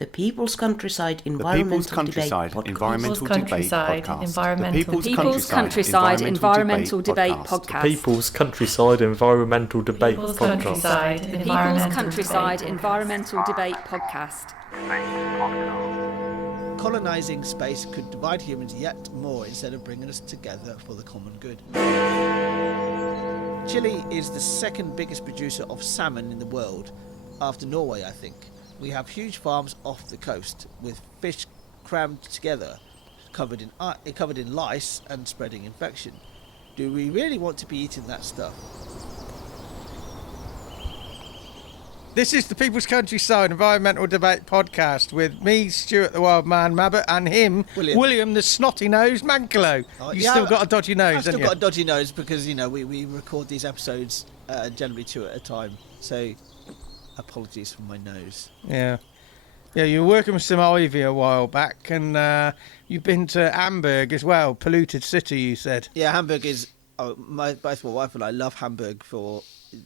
The People's Countryside The People's Environmental Countryside Debate Environmental Debate Podcast. The People's Countryside Environmental Debate Podcast. People's Countryside Environmental Debate Podcast. People's Countryside Environmental Debate Podcast. Colonising space could divide humans yet more instead of bringing us together for the common good. Chile is the second biggest producer of salmon in the world, after Norway, I think. We have huge farms off the coast with fish crammed together, covered in lice and spreading infection. Do we really want to be eating that stuff? This is the People's Countryside Environmental Debate Podcast with me, Stuart the Wildman, Mabbut, and him, William the snotty-nosed Mankelow. You've still got a dodgy nose, haven't you? I've still got a dodgy nose because, we record these episodes generally 2 at a time. So, apologies for my nose. Yeah, you were working with some ivy a while back, and you've been to Hamburg as well, polluted city, you said. Yeah, Hamburg is... both my wife and I love Hamburg for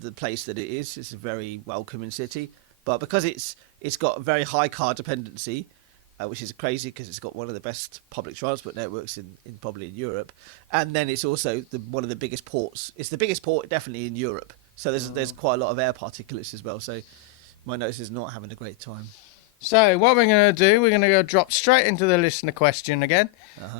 the place that it is. It's a very welcoming city, but because it's got a very high car dependency, which is crazy because it's got one of the best public transport networks in probably in Europe, and then it's also one of the biggest ports. It's the biggest port definitely in Europe, so there's quite a lot of air particulates as well. So my nose is not having a great time. So what we're going to do, we're going to go drop straight into the listener question again,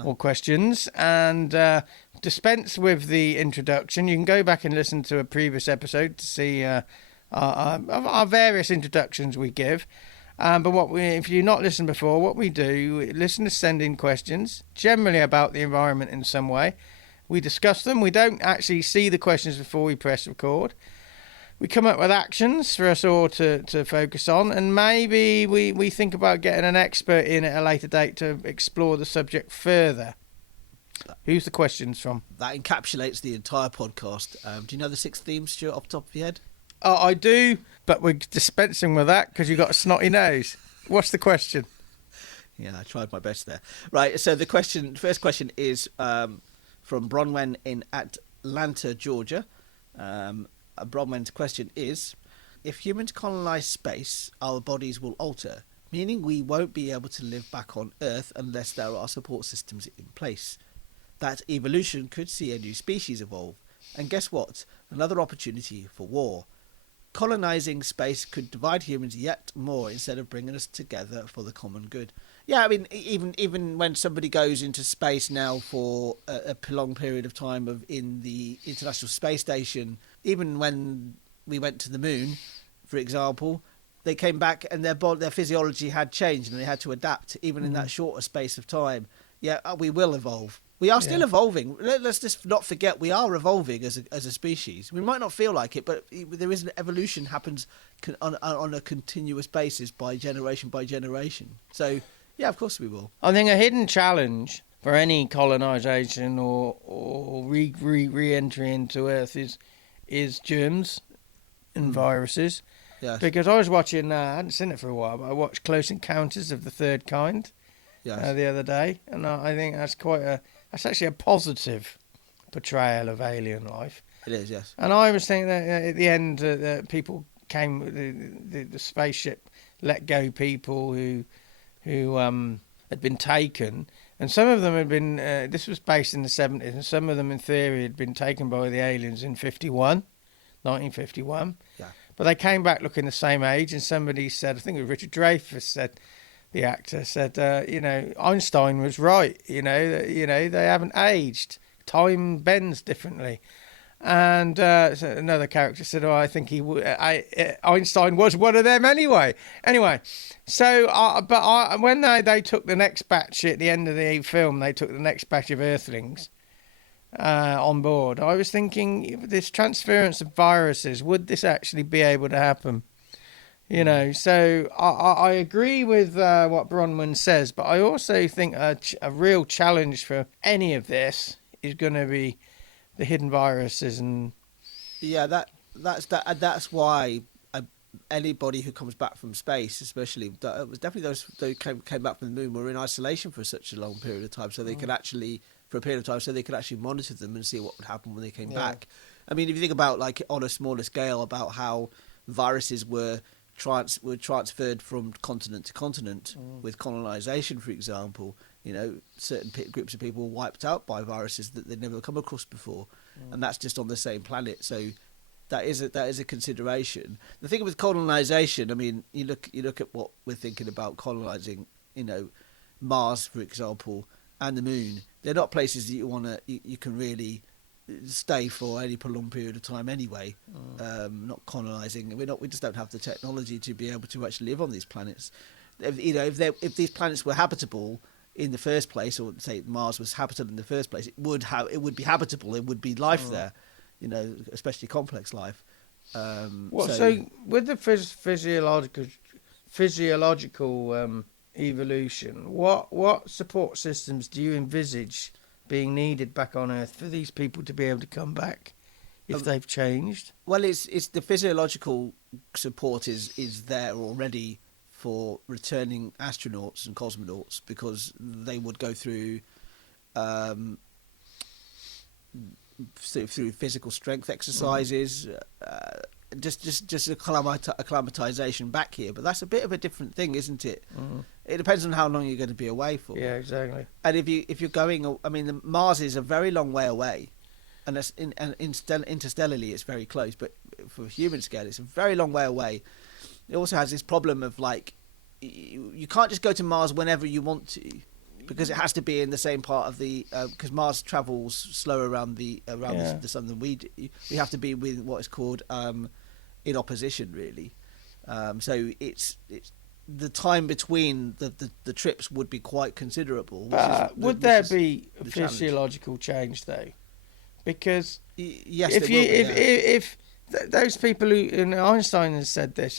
or questions, and dispense with the introduction. You can go back and listen to a previous episode to see our various introductions we give. But if you've not listened before, what we do, listeners send in questions, generally about the environment in some way. We discuss them. We don't actually see the questions before we press record. We come up with actions for us all to focus on, and maybe we think about getting an expert in at a later date to explore the subject further. Who's the questions from? That encapsulates the entire podcast. Do you know the 6 themes, Stuart, off the top of your head? Oh, I do, but we're dispensing with that because you've got a snotty nose. What's the question? Yeah, I tried my best there. Right, so the first question is from Bronwen in Atlanta, Georgia. Bronwen's question is, if humans colonise space, our bodies will alter, meaning we won't be able to live back on Earth unless there are support systems in place. That evolution could see a new species evolve. And guess what? Another opportunity for war. Colonising space could divide humans yet more instead of bringing us together for the common good. Yeah, I mean, even when somebody goes into space now for a long period of time in the International Space Station, even when we went to the moon, for example, they came back and their physiology had changed and they had to adapt, even in that shorter space of time. Yeah, we will evolve. We are still evolving. Let's just not forget we are evolving as a species. We might not feel like it, but there is an evolution happens on a continuous basis by generation. So, yeah, of course we will. I think a hidden challenge for any colonisation or re-entry into Earth is germs and viruses. Yes. Because I was watching, I hadn't seen it for a while, but I watched Close Encounters of the Third Kind the other day, and I think that's that's actually a positive portrayal of alien life. It is, yes. And I was thinking that at the end, people came, the spaceship let go people who had been taken, and some of them had been, this was based in the 70s, and some of them in theory had been taken by the aliens in 1951. Yeah. But they came back looking the same age, and somebody said, I think it was Richard Dreyfuss said, the actor said, Einstein was right, they haven't aged. Time bends differently. And so another character said, I think Einstein was one of them anyway. Anyway, so, when they took the next batch at the end of the film, they took the next batch of Earthlings on board. I was thinking, this transference of viruses, would this actually be able to happen? So I agree with what Bronwen says, but I also think a real challenge for any of this is going to be the hidden viruses. And yeah, that's why anybody who comes back from space, especially, it was definitely those who came back from the moon, were in isolation for such a long period of time, so they could actually monitor them and see what would happen when they came back. I mean, if you think about, like, on a smaller scale, about how viruses were were transferred from continent to continent with colonisation, for example. Certain groups of people were wiped out by viruses that they'd never come across before, and that's just on the same planet. So that is a consideration. The thing with colonisation, I mean, you look at what we're thinking about colonising. Mars, for example, and the Moon. They're not places that you can really stay for any prolonged period of time anyway. Not colonising. We just don't have the technology to be able to actually live on these planets. If these planets were habitable in the first place, or say Mars was habitable in the first place, it would be habitable. It would be life there. Especially complex life. So with the physiological evolution, what support systems do you envisage being needed back on Earth for these people to be able to come back if they've changed? Well, it's the physiological support is there already for returning astronauts and cosmonauts, because they would go through physical strength exercises, just acclimatization back here. But that's a bit of a different thing, isn't it? It depends on how long you're going to be away for. Yeah, exactly. And if you're going, I mean, Mars is a very long way away, and that's interstellarly it's very close, but for human scale it's a very long way away. It also has this problem of you can't just go to Mars whenever you want to, because it has to be in the same part of the because Mars travels slower around the sun than we do. We have to be with what is called in opposition, really. So it's the time between the trips would be quite considerable. Would there be a physiological change though? Because yes, if those people who, and Einstein has said this,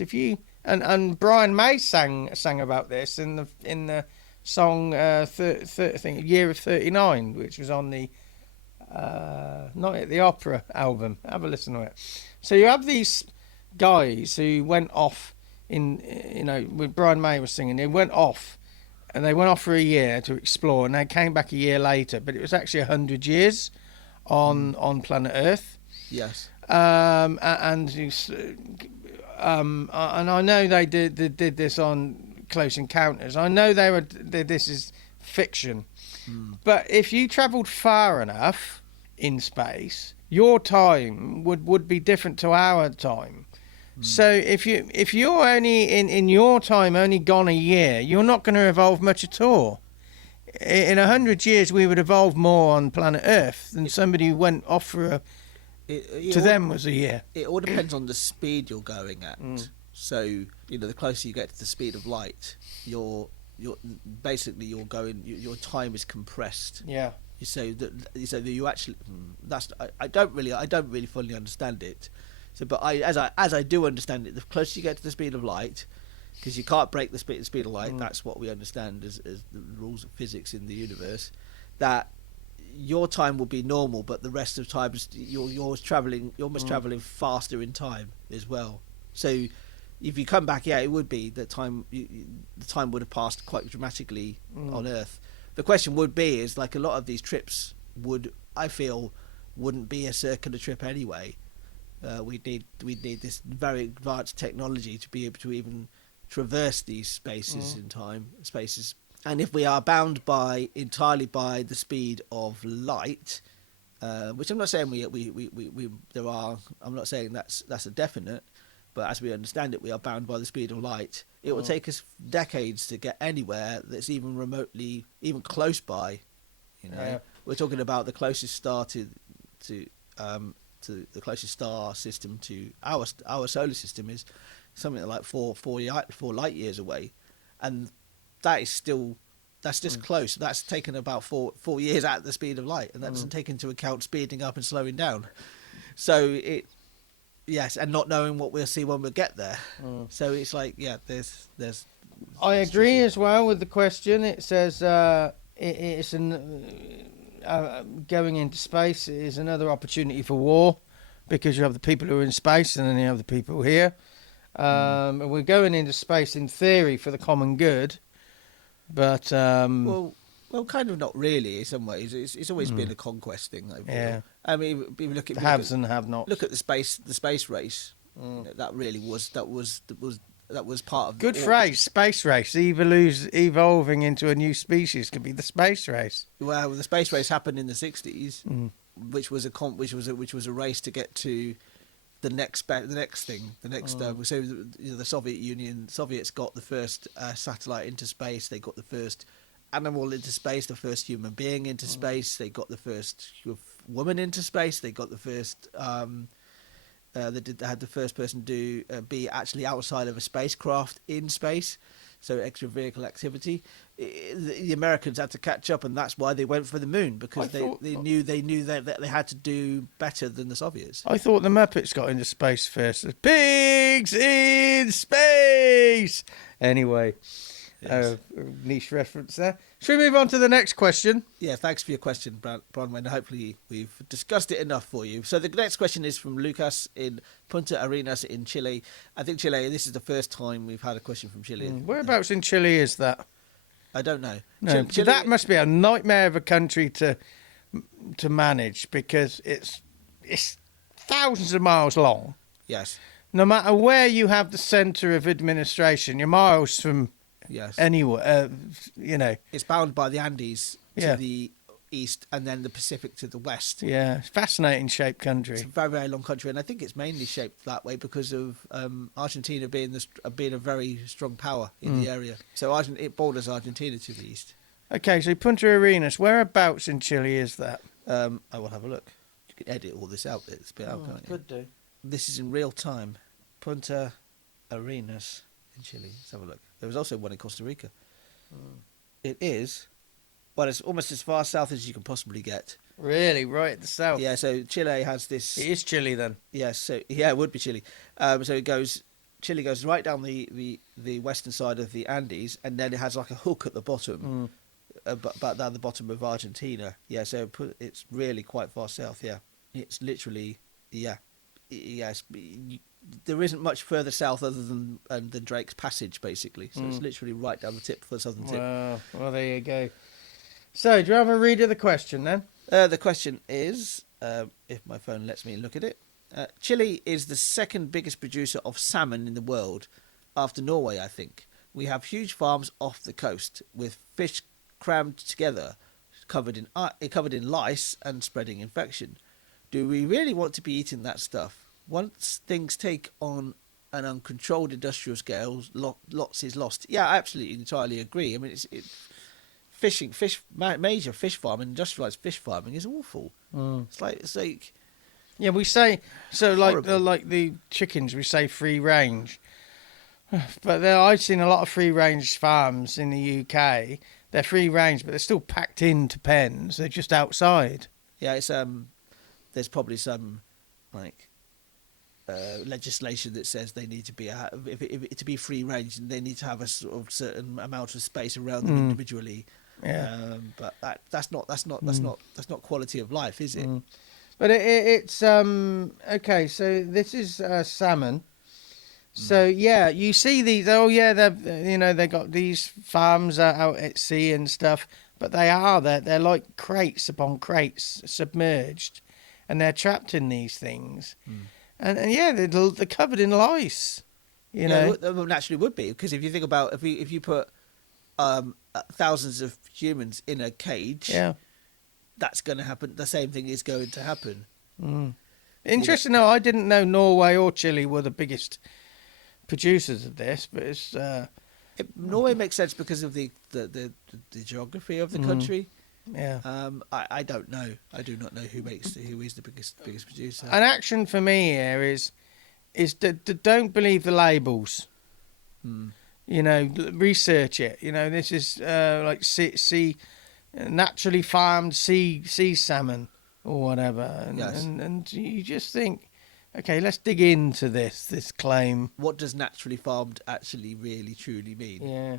and Brian May sang about this in the song Year of 39, which was on the Not at the Opera album. Have a listen to it. So you have these guys who went off with Brian May was singing, they went off for a year to explore, and they came back a year later, but it was actually 100 years on planet Earth. Yes. And I know they did this on Close Encounters. I know this is fiction, but if you travelled far enough in space, your time would be different to our time. So if you're only in your time only gone a year, you're not going to evolve much at all. In 100 years, we would evolve more on planet Earth than somebody who went off for them was a year. It all depends on the speed you're going at. So the closer you get to the speed of light, your time is compressed. Yeah. So that you actually I don't really fully understand it. So, but as I do understand it, the closer you get to the speed of light, because you can't break the speed of light. That's what we understand as the rules of physics in the universe. That your time will be normal, but the rest of time you're almost traveling faster in time as well. So if you come back, it would be that the time would have passed quite dramatically on Earth. The question would be is a lot of these trips wouldn't be a circular trip anyway. We need this very advanced technology to be able to even traverse these spaces in time spaces. And if we are bound entirely by the speed of light, which I'm not saying I'm not saying that's a definite, but as we understand it, we are bound by the speed of light. It will take us decades to get anywhere that's even remotely, even close by. We're talking about the closest star to the closest star system to our solar system is something like four light years away, and that's just close. That's taken about four years at the speed of light, and that doesn't take into account speeding up and slowing down. So and not knowing what we'll see when we get there. So it's there's. I agree as well with the question. It says going into space is another opportunity for war, because you have the people who are in space and then you have the people here. And we're going into space in theory for the common good, but well, kind of not really. In some ways, it's always been a conquest thing. Overall. Yeah. I mean, look at the haves and have-nots. Look at the space race. That really was part of Good phrase, space race. Evolving into a new species could be the space race. Well, the space race happened in the 60s, which was a race to get to the next thing. So the Soviets got the first satellite into space. They got the first animal into space, the first human being into space. They got the first woman into space. They got the first. They had the first person be actually outside of a spacecraft in space, so extra vehicle activity. The Americans had to catch up, and that's why they went for the moon, because they knew that they had to do better than the Soviets. I thought the Muppets got into space first. Pigs in space. Anyway. Yes. Niche reference there. Should we move on to the next question? Yeah, thanks for your question, Bronwen. Hopefully we've discussed it enough for you. So the next question is from Lucas in Punta Arenas in Chile. I think Chile, this is the first time we've had a question from Chile. Whereabouts in Chile is that? I don't know. No, Chile, that must be a nightmare of a country to manage, because it's thousands of miles long. Yes. No matter where you have the centre of administration, you're miles from... Yes. Anywhere, It's bound by the Andes to Yeah. the east and then the Pacific to the west. Yeah, it's a fascinating shaped country. It's a very, very long country, and I think it's mainly shaped that way because of Argentina being a very strong power in the area. So it borders Argentina to the east. Okay, so Punta Arenas, whereabouts in Chile is that? I will have a look. You can edit all this out. It's a bit out, can't you? Could do. This is in real time. Punta Arenas in Chile. Let's have a look. There was also one in Costa Rica. It is, well, it's almost as far south as you can possibly get. Really, right at the south. Yeah, so Chile has this. It is Chile then. Yes, so yeah, it would be Chile. So Chile goes right down the western side of the Andes, and then it has like a hook at the bottom, but down the bottom of Argentina. Yeah, so it's really quite far south. Yeah, it's literally yes. There isn't much further south other than Drake's Passage, basically. So it's literally right down the tip for the southern tip. Well, there you go. So, do you have a read of the question then? The question is, if my phone lets me look at it, Chile is the second biggest producer of salmon in the world, after Norway, I think. We have huge farms off the coast with fish crammed together, covered in lice and spreading infection. Do we really want to be eating that stuff? Once things take on an uncontrolled industrial scale, lots is lost. Yeah, I absolutely entirely agree. I mean, major fish farming, industrialised fish farming is awful. It's like Yeah, we say so. Horrible. Like the chickens, we say free range. But I've seen a lot of free range farms in the UK. They're free range, but they're still packed into pens. They're just outside. Yeah, it's there's probably some legislation that says they need to be to be free range, and they need to have a sort of certain amount of space around them individually. Yeah. But that's not quality of life, is it? But it's okay. So this is salmon. So yeah, you see these. Oh yeah, they got these farms out at sea and stuff. But they're like crates upon crates submerged, and they're trapped in these things. And yeah, they're covered in lice. You know, they naturally would be, because if you think about if you put thousands of humans in a cage, that's going to happen. The same thing is going to happen. Interesting. No, I didn't know Norway or Chile were the biggest producers of this, but it's Norway makes sense because of the geography of the country. Yeah. I don't know. I do not know who is the biggest producer. An action for me here is don't believe the labels. You know, research it. You know, this is like sea naturally farmed sea salmon or whatever, and you just think, okay, let's dig into this claim. What does naturally farmed actually really truly mean? Yeah.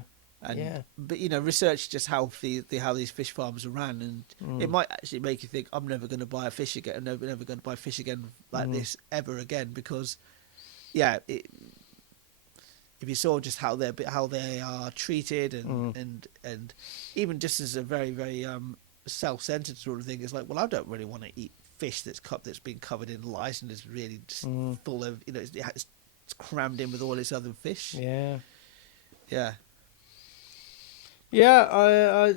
But research just how these fish farms are ran, and it might actually make you think, I'm never going to buy a fish again. I'm never going to buy fish again like this ever again, because if you saw just how they are treated and even just as a very very self-centered sort of thing, it's like, well, I don't really want to eat fish that's been covered in lice and is really just full of it's it's crammed in with all its other fish. Yeah. Yeah. Yeah, I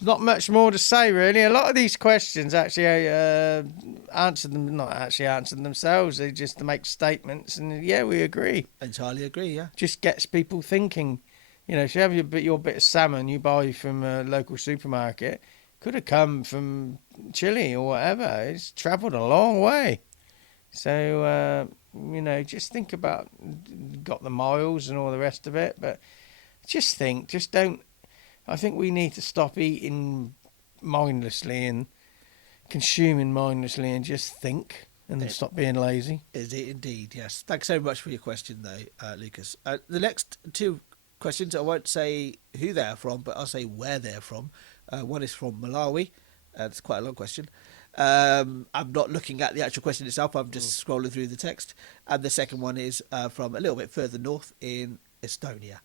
not much more to say really. A lot of these questions actually not actually answered themselves. They just make statements, and yeah, we agree. Entirely agree. Yeah. Just gets people thinking. You know, if you have your bit of salmon you buy from a local supermarket, could have come from Chile or whatever. It's travelled a long way. So you know, just think about got the miles and all the rest of it, but just don't. I think we need to stop eating mindlessly and consuming mindlessly and just think and stop being lazy. Is it indeed? Yes. Thanks so much for your question, though, Lucas. The next two questions, I won't say who they're from, but I'll say where they're from. One is from Malawi. It's quite a long question. I'm not looking at the actual question itself. I'm just scrolling through the text. And the second one is from a little bit further north in Estonia.